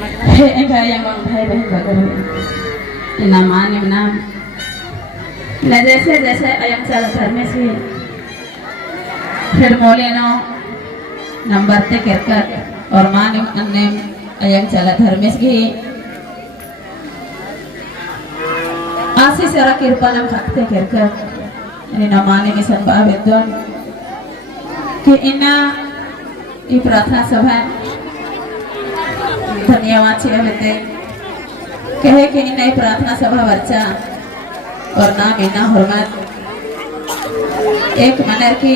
Hey, enggak yang bang hai bhai bagar inaman imnam ना जैसे जैसे अयम चल घर में से फिर मोले नो नंबर ते करकर और मान अन्य अयम चला घर में से आशी सारा कृपा नम खत्ते करकर इन नमाने में संभाव विद्वान कि इन्ना ये प्रार्थना सभा धन्यवाद छे कहे कि इन्ना ये प्रार्थना सभा वर्चा और नाम इन्ना हुर्मत एक मनर की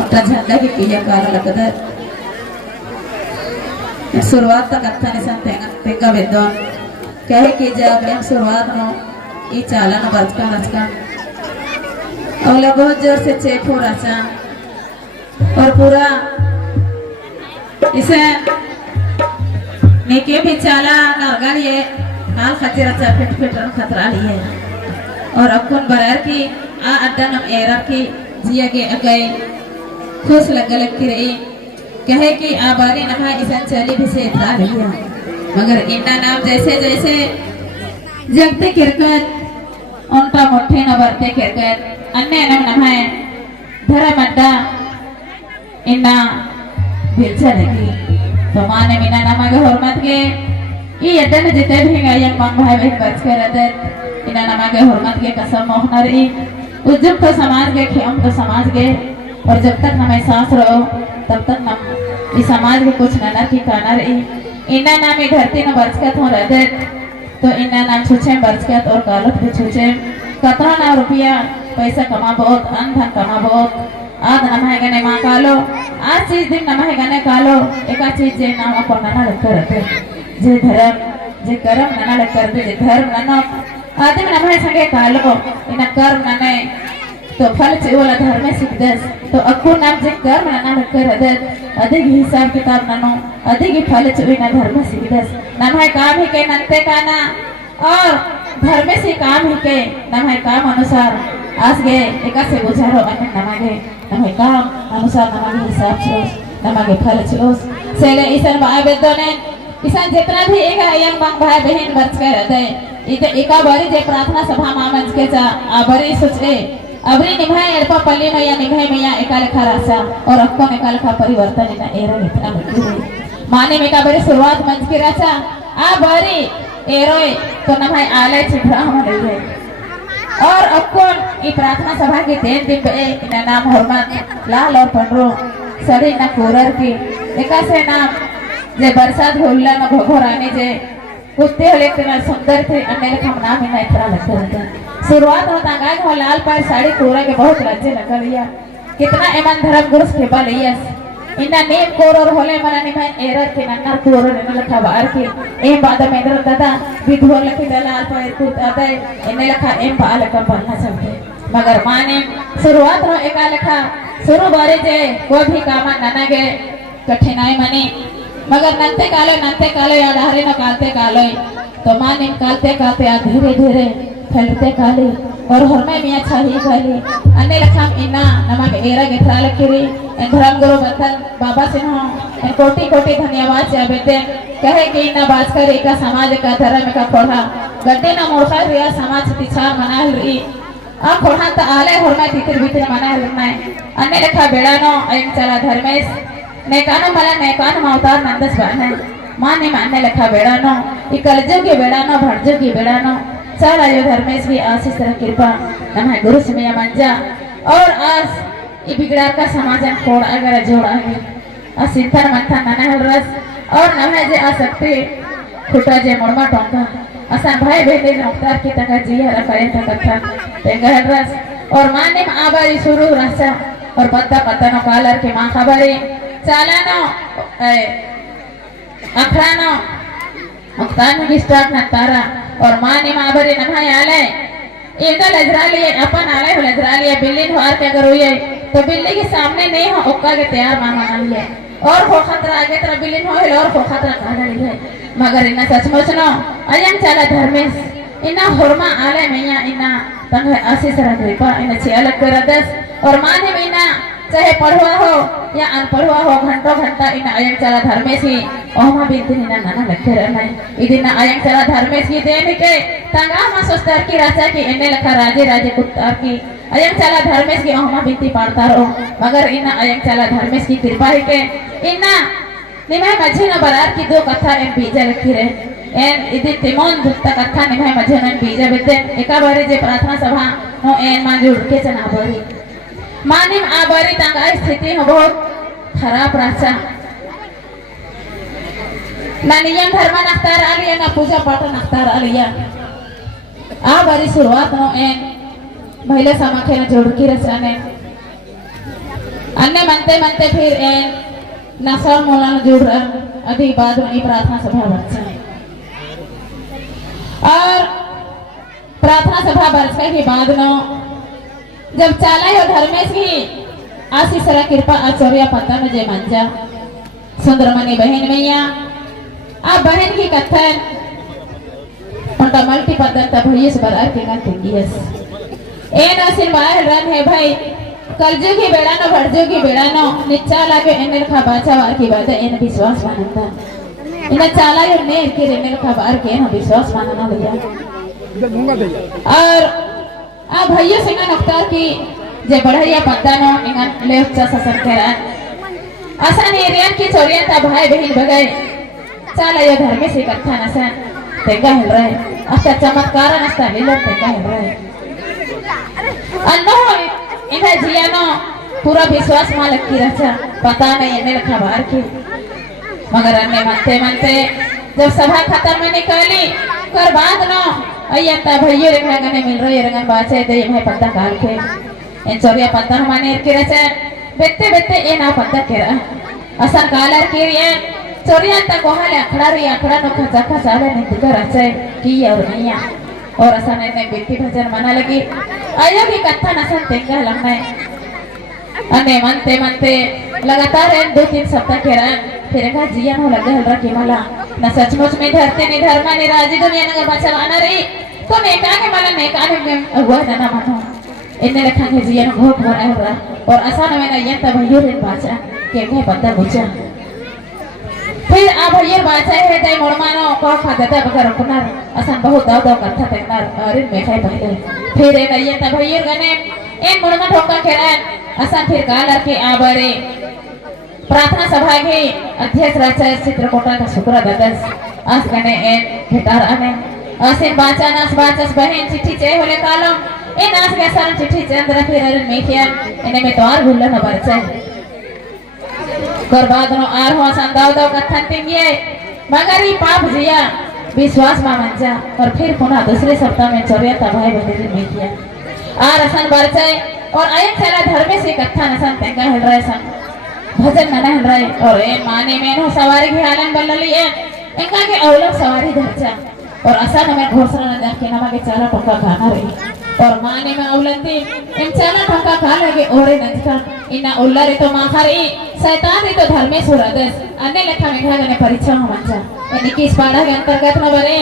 उनका झंडा की किया कार लगदर शुरुआत तक अच्छा निशान तेंगा विद्वान कहे कि जब हम शुरुआत नो ये चालन बरचका अगला बहुत जोर से चेक हो रहा और पूरा इसे निके भी चाला नरगा लिए हाल खतरा चा फिट खतरा लिए और अकुन बरार की आ अड्डा नम एरर की जिया के अगए खुश लगल की रही कहे कि आबारी नहा इसन चली भी से इतरा रही है मगर इन्ना नाम जैसे जैसे जगते किरकत उनका मुट्ठी न बरते किरकत अन्य नम नहा धर्म अड्डा इन्ना बिल्चा लगी तो माने मीना नमग हुर्मत के ये अदन जिते भी गायक मंग भाई बहन बच कर अदन इन्ना नमग हुर्मत के कसम मोहनर ई उज्जम तो समाज के खेम तो समाज के और जब तक नम एहसास रहो तब तक नम इस समाज के कुछ ननर की कानर ई इन्ना नाम धरती न बरचकत हो अदन तो इन्ना नाम छुछे बरचकत और कालत भी छुछे कतरा ना रुपया पैसा कमा बहुत अन धन कमा बहुत आज नमः गने मां कालो आज चीज दिन नमः गने कालो एका चीज जे नाम अपन नना लेकर रहते जे धर्म जे कर्म नना लेकर दे जे धर्म नना आदि में नमः संगे कालो इन कर्म नने तो फल चेवला धर्म में सिद्धस तो अको नाम जे कर्म नना लेकर दे अधिक हिसाब किताब ननो अधिक फल चेवना धर्म सिद्धस नमः काम ही के नंते काना और धर्म से काम ही के नमः काम अनुसार आज गे एका से गुजारो अन्य नमागे नमः काम अनुसार नमागे हिसाब चोस नमागे फल चोस सेले ईसन भाई बेदोने ईसन जितना भी एक यंग मंग भाई बहन बच कर दे इते एका बारी जे प्रार्थना सभा मामंज के चा आबरी सोचे अबरी निभाए एरपा पल्ली मैया निभाए मैया एका लेखा रासा और अक्को एका लेखा परिवर्तन इना एरो इतना मुक्ति माने में का बरी शुरुआत मंज के रासा आ बारी एरोय तो नभाई आले छिभरा हम रही और अक्कोन ये प्रार्थना सभा के 3 दिन पे इना नाम हुर्मत लाल और पंडरो सड़ी ना कोरर की एका से नाम जे बरसात होल्ला ना भगोरानी जे कुत्ते हले इतना सुंदर थे अन्य लेखम नाम इना इतना लगता रहता शुरुआत होता गाय हो लाल पाय साड़ी कोरा के बहुत राज्य लगा लिया कितना एमन धर्म गुरु के बल यस इना नेम कोरर होले मना निभाई एरर के नन्नर कोरर इना लखा बार के एम बाद में इधर दादा विधवर लखी दलाल पर कुत आते इने लखा एम बाल का बनना सकते मगर माने शुरुआत हो एका लखा शुरू बारे जे कोई भी काम नना के कठिनाई माने मगर नंते काले या डारे न कालते तो माने कालते कालते धीरे धीरे फैलते काले और हरमे मिया छही खाली अन्य लखम इना नमक एरा गेथरा लकीरी धर्म गुरु बंधन बाबा सिन्हा कोटि कोटि धन्यवाद से बेटे कहे कि इना बात कर एका समाज का धर्म का खोड़ा गड्डे ना मोरखा रिया समाज तिछा मना रही आ खोड़ा त आले हरमे तितिर भीतर मना रही अन्य लखा बेड़ानो अयम चला धर्मेश नेकानो मला नेकानो अवतार नंदस बाने माने माने लखा बेड़ानो ई कलजो के बेड़ानो भड़जो के बेड़ानो चल आयो धर्मेश भी आशीष तरह कृपा नमः गुरु से मिया मंजा और आज ये बिगड़ा का समाजन खोड़ अगर जोड़ा है असिंथन मंथन नना रस और नमः जे आ सकते खुटा जे मोरमा टोंका असन भाई बेटे नौकदार की तक जी हरा करे कथा तेंगहर रस और माने आबारी शुरू रसा और पत्ता पत्ता नो कालर के मां खबरे चालानो अखरानो मुक्तान की स्टार्ट न तारा और माने माबरे नभाई आले इनका लजरा लिए अपन आले हो लजरा लिए बिल्ली हार के अगर हुई तो बिल्ली के सामने नहीं हो ओक्का के तैयार मामा लिए और हो खतरा आगे तरह बिल्ली हो और हो खतरा कहा लिए मगर इन्ना सचमुच नो अयम चला धर्मेश इन्ना हुर्मा आले मैया इन्ना तंग आशीष रख कृपा इन्ना छे अलग कर दस और माने में इन्ना चाहे पढ़वा हो या अनपढ़वा हो घंटों घंटा इन अयम चला धर्मेश ही ओमा बिंती ना नाना लखे रहना इदिना आयंग चला धर्मेश की देने के तंगा मा सोस्तर की राजा की इन्ने लखा राजे राजे कुत्तार की आयंग चला धर्मेश की ओमा बिंती पाड़ता रहो मगर इना आयंग चला धर्मेश की कृपा है के इना निमय मझे न बरार की दो कथा एन बीजा रखी रहे एन इदि तिमोन दुत्ता कथा निमय मझे न बीजा बिते एका बारे जे प्रार्थना सभा नो एन मान जुड़ के चना बारी मानिम आबारी तंगा स्थिति हो बहुत खराब राचा ना नियम धर्म नख्तार आलिया ना पूजा पाठ नख्तार आलिया आ बारी शुरुआत नो एन महिला समाखे न जोड़ की रचाने अन्य मनते मनते फिर एन नसर मोला न जोड़ रहा अधिक बाद में प्रार्थना सभा बच्चा और प्रार्थना सभा बरसा के बाद नो जब चाला हो धर्मेश की आशीष कृपा आचर्य पता में जय मंजा सुंदरमणि बहन मैया आप बहन की कथन उनका मल्टी पदन तब हुई इस बरार के ना तिंगियस ए ना सिलवार रन है भाई कलजू की बेड़ा न भड़जू की बेड़ा न निच्चा लागे इन्हें खा बाचा वार की बात है इन विश्वास मानता इन्हें चाला यो नेर के इन्हें खा बार के ना विश्वास मानना लिया और आप भैया सिंह नफ्तार की जे बढ़िया पता न इन्हें ले उच्चा ससन करा आसान एरियन की चोरियां ता भाई बहन बगै चाला यो घर में से कथा नसन तेगा हिल रहा है अच्छा चमत्कार नस्ता हिलो तेगा हिल रहा है अन्नो इन्हें जिया नो पूरा विश्वास मालक की रचा पता नहीं इन्हें खबर की मगर अन्य मनते मनते जब सभा खत्म में निकाली कर बाद नो अय्यता भैया रेखा गने मिल रही रंगन बाचे दे मैं पता काल के इन चोरिया पता हमारे की रचा बेते बेते ये ना पता केरा असन कालर की ये चोरिया तक वहाँ ले अखड़ा नो खचा खचा ले नहीं दिखा रचा की और नहीं और असन ने बेटी भजन मना लगी आया की कथा नसन तेंगा लगना है अन्य मनते मनते लगातार 2-3 सप्ताह के रन फिर का जियन हो लगे हलरा की माला न सचमुच में धरते ने धर्मा ने राजी दुनिया ने बचवाना रही तो नेका के माला नेका ने हुआ ना मानो इन्ने रखा के जियन बहुत बड़ा हो रहा और आसान में ना ये तब भैया रे बाचा के मैं पता बुझा फिर आ भैया बाचा है दे मोड़मानो को खादता बकर अपना आसान बहुत दाव दाव कथा तकनार अरे मैं खाई पहले फिर ये तब भैया गने इन मुड़मा ठोका खेरन आसान फिर कालर के आबरे प्रार्थना सभा के अध्यक्ष राजा चित्रकोटा का शुक्र ददस आस गने एन भेटार आने आसिन बाचा नास बाचस बहन चिट्ठी चे होले कालम इन आस के सारे चिट्ठी चंद्र फिर अरन मेखिया इने में तोर भूलन न बरचे कर बाद नो आर हो संदाव दाव कथन तिंगे मगर ही पाप जिया विश्वास मा मंजा और फिर पुनः दूसरे सप्ताह में चोरिया तबाह बदल मेखिया आर असन बरचे और आयन चला धर्मे से कथा नसन तेंगा हिल रहे सन भजन मना हिल रहे और ए माने में नो सवारी की हालन बन लिए इनका के औलक सवारी धरचा और असन में घोषणा न जान के नमा के चाला टोका खाना रही और माने में औलंती इन चाला टोका खा लगे ओरे नजका इना उल्लारे तो माखरी शैतान रे तो धर्मे सुरदस अन्य लेखा में घागने परीक्षा हो मंचा 21 पाढ़ा के अंतर्गत न बरे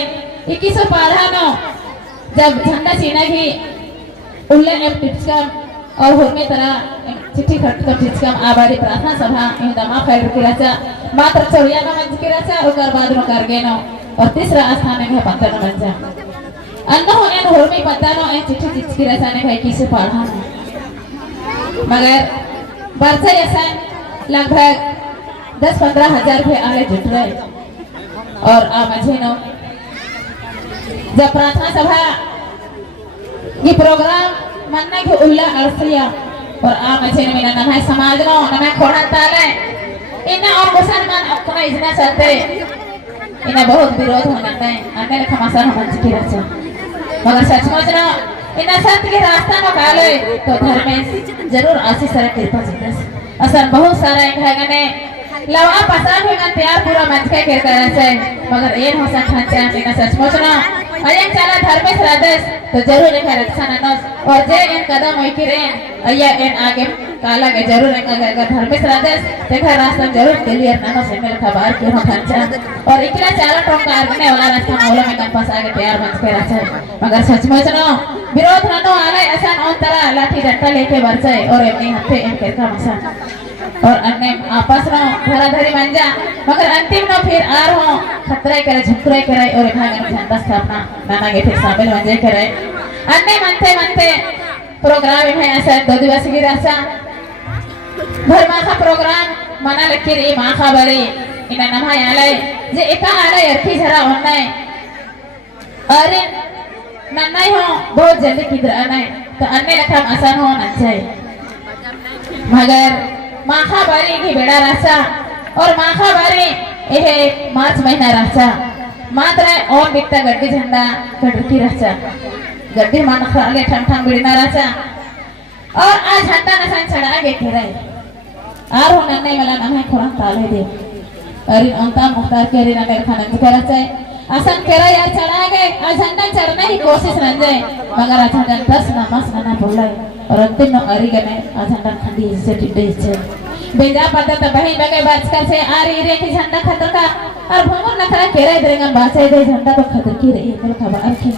21 पाढ़ा नो जब झंडा सीना की उल्ले एम टिप्सकम और होरमे तरह चिट्ठी खट कर टिप्सकम आबारी प्रार्थना सभा इन दमा फैल की रचा मात्र चोरिया का मंच की रचा और बाद में कर गए नो और तीसरा स्थान में पत्ता न मंचा अन्नो एन होरमे पत्ता नो एन चिट्ठी चिट्ठी की रचा ने भाई किसे पढ़ा मगर बरसा ऐसा लगभग 10-15 हजार रुपये आले जुट रहे और आ मझे नो जब प्रार्थना सभा ये प्रोग्राम मनने के उल्ला अरसिया और आ मझे मेरा नमाय समाज नो नमाय खोड़ा ताले इन्हें और मुसलमान अपना इजना चलते इन्हें बहुत विरोध होना है अन्य लेखा मसान मंच की रचा मगर सचमुच ना इन्हें सत्य के रास्ता में काले तो घर में जरूर आशीष सर कृपा जिंदस असन बहुत सारा एक है गने लवा पसार के गन प्यार पूरा मंच के कर रहा है मगर ये हो सकता है इन्हें सचमुच ना अयन चला धर्मेश राधस तो जरूर एक रक्षा ननस और जे इन कदम होई कि अय्या इन आगे काला के जरूर एक धर्मेश राधस देखा रास्ता जरूर क्लियर ननस मेरे खबर क्यों हो खर्चा और इकला चाला टोका आगने वाला रास्ता मौला में कंपास आगे तैयार मंच के रहा है मगर सचमुच ना विरोध ननो आले ऐसा ऑन तरह लाठी डंडा लेके बरसे और अपने हाथे इन करका मसा और अन्य आपस नो धरा धरी मंजा मगर अंतिम नो फिर आर हो खतरे करे झुकरे करे और भागन झंडा स्थापना नाना के फिर शामिल मंजे करे अन्य मनते मनते प्रोग्राम है ऐसा 2 दिवस की रासा भरमा का प्रोग्राम मना लकीर माँ का बरी इना नमा याले जे एका आले अर्थी जरा होने अरे नन्नाई हो बहुत जल्दी किधर आना तो अन्य लखम आसान हो न चाहिए मगर माखा बारी की बेड़ा रासा और माखा बारी यह मार्च महीना रासा मात्र और बिकता गड्डी झंडा कड़की रासा गड्डी मान खाले ठम ठम बिड़ना रासा और आज झंडा नसान चढ़ा के फिरे आर हो नन्नाई वाला नम है खुरान ताले दे अरे अंता मुख्तार के रे नन्नाई खाना करा चाहिए आसान केरा यार चढ़ा गए आज झंडा चढ़ने की कोशिश न जाए मगर आज झंडा 10 नमाज ना बोला और अंतिम नो अरी गने आज झंडा खंडी से टिड्डे से बेजा पता तो बही बगे बाजकर से आ रही रे की झंडा खतर का और भमर नखरा केरा इधरेंगा बासे दे झंडा तो खतर की रही बोल खबर की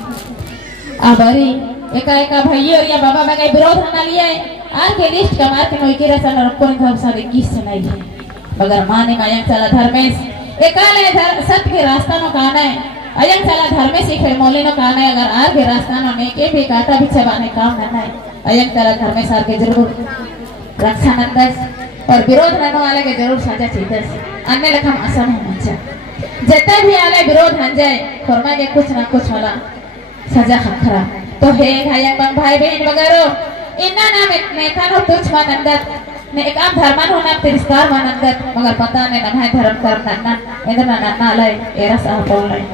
आबारी एका भई और या बाबा बगे विरोध ना लिए आर के लिस्ट कमार के नोई के रसन और कोई था सारे किस सुनाई है मगर माने मायंग चला धर्मेश एकाले सत्य के रास्ता नो काना है अयंग चला धर्मे सीखे मोली नो काना है अगर आर के रास्ता नो ने के भी काटा भी छबाने काम करना है अयंग चला धर्मे सार के जरूर रक्षा नंदस और विरोध रहने वाले के जरूर सजा चीतस अन्य लखम आसान हो मंचा जितने भी आले विरोध न जाए फरमा के कुछ ना कुछ वाला सजा खखरा तो हे भाईयंग बंग भाई बहन वगैरह इन्ना नाम नेका नो तुच्छ मानंदत ने एक आम धर्मान होना तिरस्कार मानंदत मगर पता ने नमाय धर्म कर नन्ना इधर नन्ना लाए एरा साह बोल रहे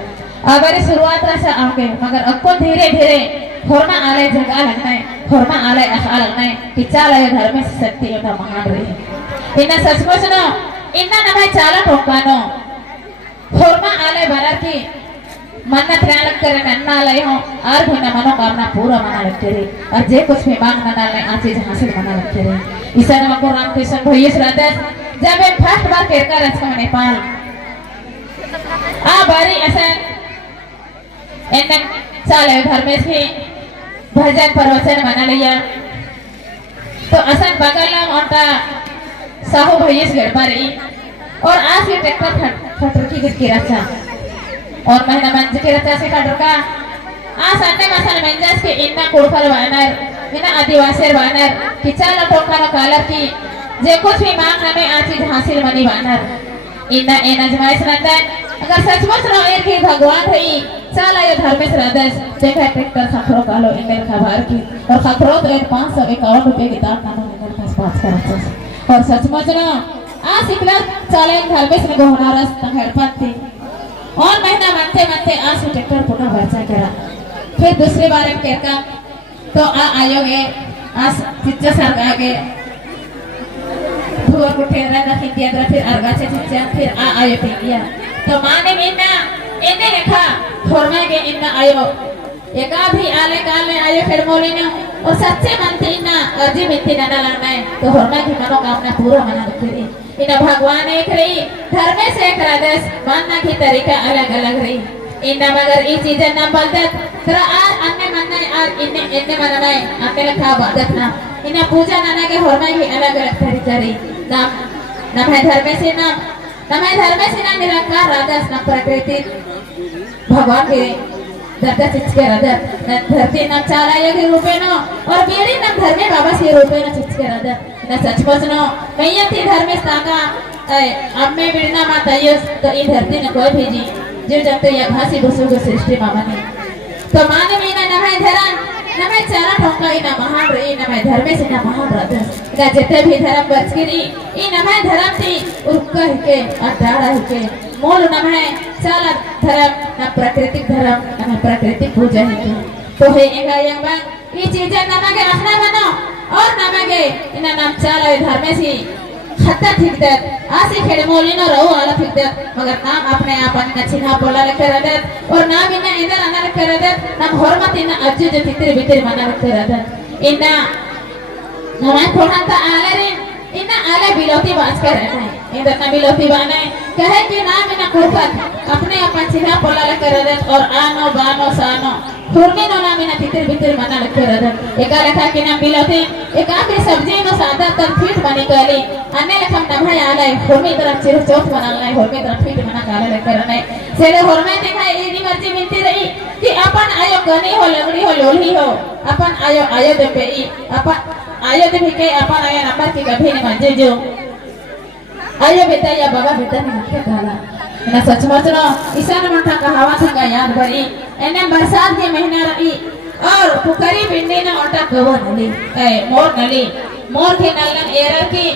अगर शुरुआत रसा आके मगर अक्को धीरे धीरे फरमा आले जगह लगना है फरमा आले अखा लगना है कि चाला ये धर्म से शक्ति का महान रही इन्ना सचमुच नो इन्ना नमाय चाला ठोकानो फरमा आले बरार की मन्नत लग करे नन्ना लाए हो और भी न मनोकामना पूरा मना लगते रहे और जे कुछ भी मांग मना ले आ चीज हासिल मना लगते रहे इसे नमक को रामकृष्ण भैया श्रद्धा जब एक फर्स्ट बार केरका रचका नेपाल आ बारी ऐसा इन्ने चाले धर्मेश की भजन प्रवचन मना लिया तो असन बगल में उनका साहू भैया से गड़बा रही और आज के ट्रैक्टर फटरकी की रचा और महीना मंज के रचा से खड़का आ संडे मसल मंजस के इन्ना कुड़फल वानर इन्ना आदिवासी वानर किचाल ठोका न कालर की जे कुछ भी मांग न में आ चीज हासिल मनी वानर इन्ना ए नजमाइश नंदन अगर सचमुच रो एर की भगवान रही चाला ये धर्मेश राधस देखा ट्रैक्टर खखरो कालो इनमें खबर की और खखरो तो 551 रुपए की दाम नानो इनमें पास पास कर और सचमुच नो आ सिकला चाला धर्मेश ने गोहनारस तंगड़पत्ती और महीना मनते मनते आज ट्रैक्टर पुनः वर्षा करा फिर दूसरी बार केरका तो आ आयोगे आज चिच्चा सरका के धुआ को ठेरा ना खिंदिया फिर अर्गा से चिच्चा फिर आ आयो पिंगिया तो माने इन्ना इन्ने देखा फरमा के इन्ना आयो एका भी आले काले आयो फिर मोली ने और सच्चे मनते इन्ना अर्जी मिट्टी ना लगना है तो फरमा की मनोकामना पूरा मना रखी इन्हें भगवान एक रही धर्म से एक राधस मानना की तरीका अलग अलग रही इन्हें मगर ये चीजें न बदत तेरा आर अन्य मनना आर इन्हें इन्हें मनना है अकेले खा बदत ना इन्हें पूजा नाना के होरमा की अलग अलग तरीका रही नाम है धर्म से नाम निरंकार राधस नाम प्रकृति भगवान के दत्ता चिचके राधस धरती नाम चाला योगी रूपे नो और बेड़ी नाम धर्मे बाबा से रूपे नो चिचके राधस न सचमुच नो मैया थी धर्मेश ताका अब मैं बिरना माता यस तो इन धरती न कोई भी जी जो जब या भासी बसु को सृष्टि मामा ने तो माने मीना नमय धरन नमय चारा ठोका इना महान रही नमय धर्मेश इना महान राधस का जितने भी धर्म बचगिरी इ नमय धर्म थी उर्का के अडाड़ा के मूल नमय चाला धर्म न प्राकृतिक धर्म न प्राकृतिक पूजा है तो है एका यंग ये चीजें नमगे अपना बनो और नमगे इना नाम चाला धर्मेश ही खत्ता ठीक दे आसी खेड़े मोली न रहो आला ठीक दे मगर नाम अपने आप अन्य चिन्हा बोला लेकर दे और नाम इन्हें इधर आना लेकर दे नाम हरमत इन्हें अज्जू जो तितर बितर मना लेकर दे इन्हें हमारे पुरान ता आले रे इन्हें आले बिलोती बाज कर रहना है इधर ना बिलोती बाने कहे कि नाम इन्हें कुर्बत अपने अपन सिहा पोला लेकर और आनो बानो सानो हुरमी नो नामी ना भीतर भीतर मना लेकर एका लेखा के नाम बिलोते एका के सब्जी नो सादा तर फीट बनी कली अन्य लेखा नभाय आले हुरमी तरफ चिर चौथ बनाले हुरमी तरफ फीट मना काले लेकर ने सेले हुरमे देखा एनी मर्जी मिलती रही कि अपन आयो गनी हो लगड़ी हो लोही हो अपन आयो आयो दे पे अपन आयो दे के अपन आयो नंबर की कभी नहीं मंजे जो आयो बेटा या बाबा बेटा ने मत काला ना सचमुच नो ईशान मंठा का हवा थंगा याद भरी एने बरसात के महीना रही और पुकरी पिंडी ने ओटा कवा नली मोर के नलन एरर की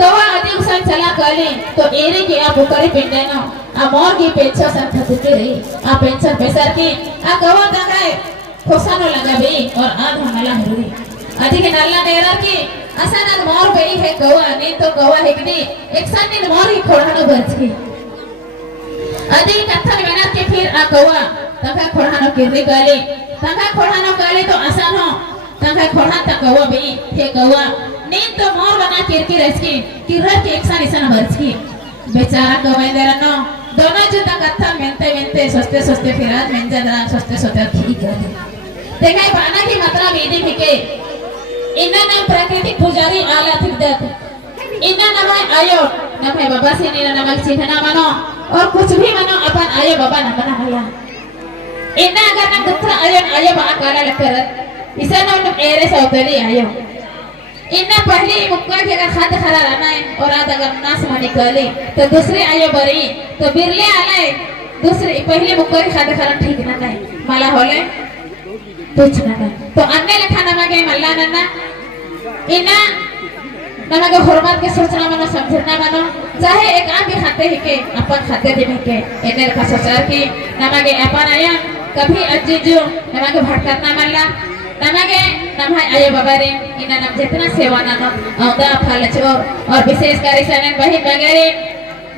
कवा अधिक सन चला कली तो एरे की आ पुकरी पिंडे नो आ मोर की पेछो सन थती रही आ पेंशन पेसर की आ कवा दंगाए खोसानो लगा भी और आध हमला हरी अधिक नलन एरर की असन मोर बेई है कवा ने तो कवा हेकदी एक सन ने मोर ही खोड़ानो बच की अदी कथा मेहनत के फिर आ कवा तका खोड़ानो किरनी गली तका खोड़ानो गली तो आसान हो तका खोड़ा तक कवा भी हे कवा नींद तो मोर बना किरकी रसकी किरर के एक सान इसान बरस की बेचारा कवा इंदरा नो दोनों जो तक कथा मेंते मेंते सस्ते सस्ते फिर आज मेंजा जरा सस्ते सस्ते ठीक है देखा पाना की मात्रा बेदी फिके इन्ना नाम प्राकृतिक पुजारी आला थिकदत इन्ना नाम आयो नाम है बाबा से नीना नाम चिन्हना मानो और कुछ भी मानो अपन आयो बाबा न बना भैया इन्ना अगर नाम दुखरा आयो बा काला लेकर इसे नाम एरे सौतेली आयो इन्ना पहली मुक्का के अगर खाद खरा रहना है और आज अगर नास मानी कले तो दूसरे आयो बरी तो बिरले आले दूसरे पहले मुक्का के खाद खरा ठीक ना नहीं माला होले कुछ ना नहीं तो अन्य लेखा नमगे मल्ला नन्ना इन्ना नमगे हुरमत के सोचना मानो समझना मानो चाहे एक आम भी खाते ही के अपन खाते दिन के इन्हें का सोचा कि नमगे अपन आया कभी अज्जू नमगे भटकना मल्ला नमगे नमहाय आयो बाबा रे इन्ना नम जितना सेवा नानो औदा फल चो और विशेष कर इसन बही बगैरे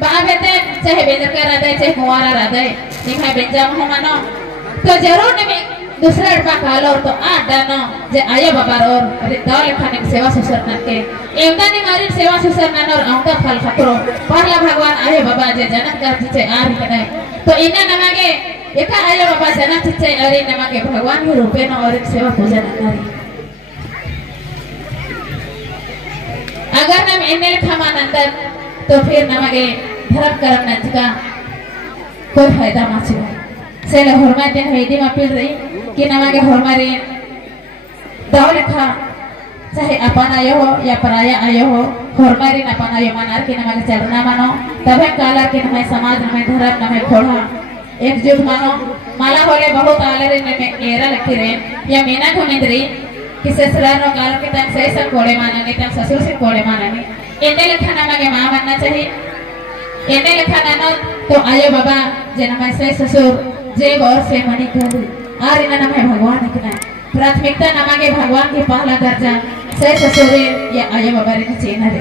बाबेते चाहे बेदकर रहते चाहे कुंवारा रहते निभाय बेंजा मानो तो जरूर नमे दूसरा अड़पा कालो तो आ डानो जे आयो बाबा और अरे दौल खाने की सेवा सुसर करके एवदा ने मारी सेवा सुसर नान और औदा फल खतरो पहला भगवान आयो बाबा जे जनक कर चिचे आ ही कने तो इन्ना नमागे एका आयो बाबा जनक चिचे अरे नमागे भगवान के रूपे न और सेवा पूजा नकारी अगर नम एने खमान अंदर तो फिर नमागे धर्म कर्म नचका कोई फायदा माची सेले हुरमा दिन हेदी मापिल रही कि नमागे हुरमारे दावले खा चाहे अपन आयो हो या पराया आयो हो हुरमारे न अपन आयो मानार कि नमागे चलना मानो तबे काला कि नमे समाज नमे धर्म नमे खोड़ा एकजुट मानो माला होले बहुत आलरे नमे एरा लखी रे या मीना घुमिंद्री कि ससुरानो कालो कि तम सही सब कोड़े मानने तम ससुर से कोड़े मानने इन्ने लखा नमागे मां बनना चाहिए इन्ने लखा नानो तो आयो बाबा जे नमे सही ससुर जे गौर से मनी करी आर इना नमे भगवान इतना प्राथमिकता नमागे भगवान के पहला दर्जा से ससुरे या आयो बाबा रे चेना रे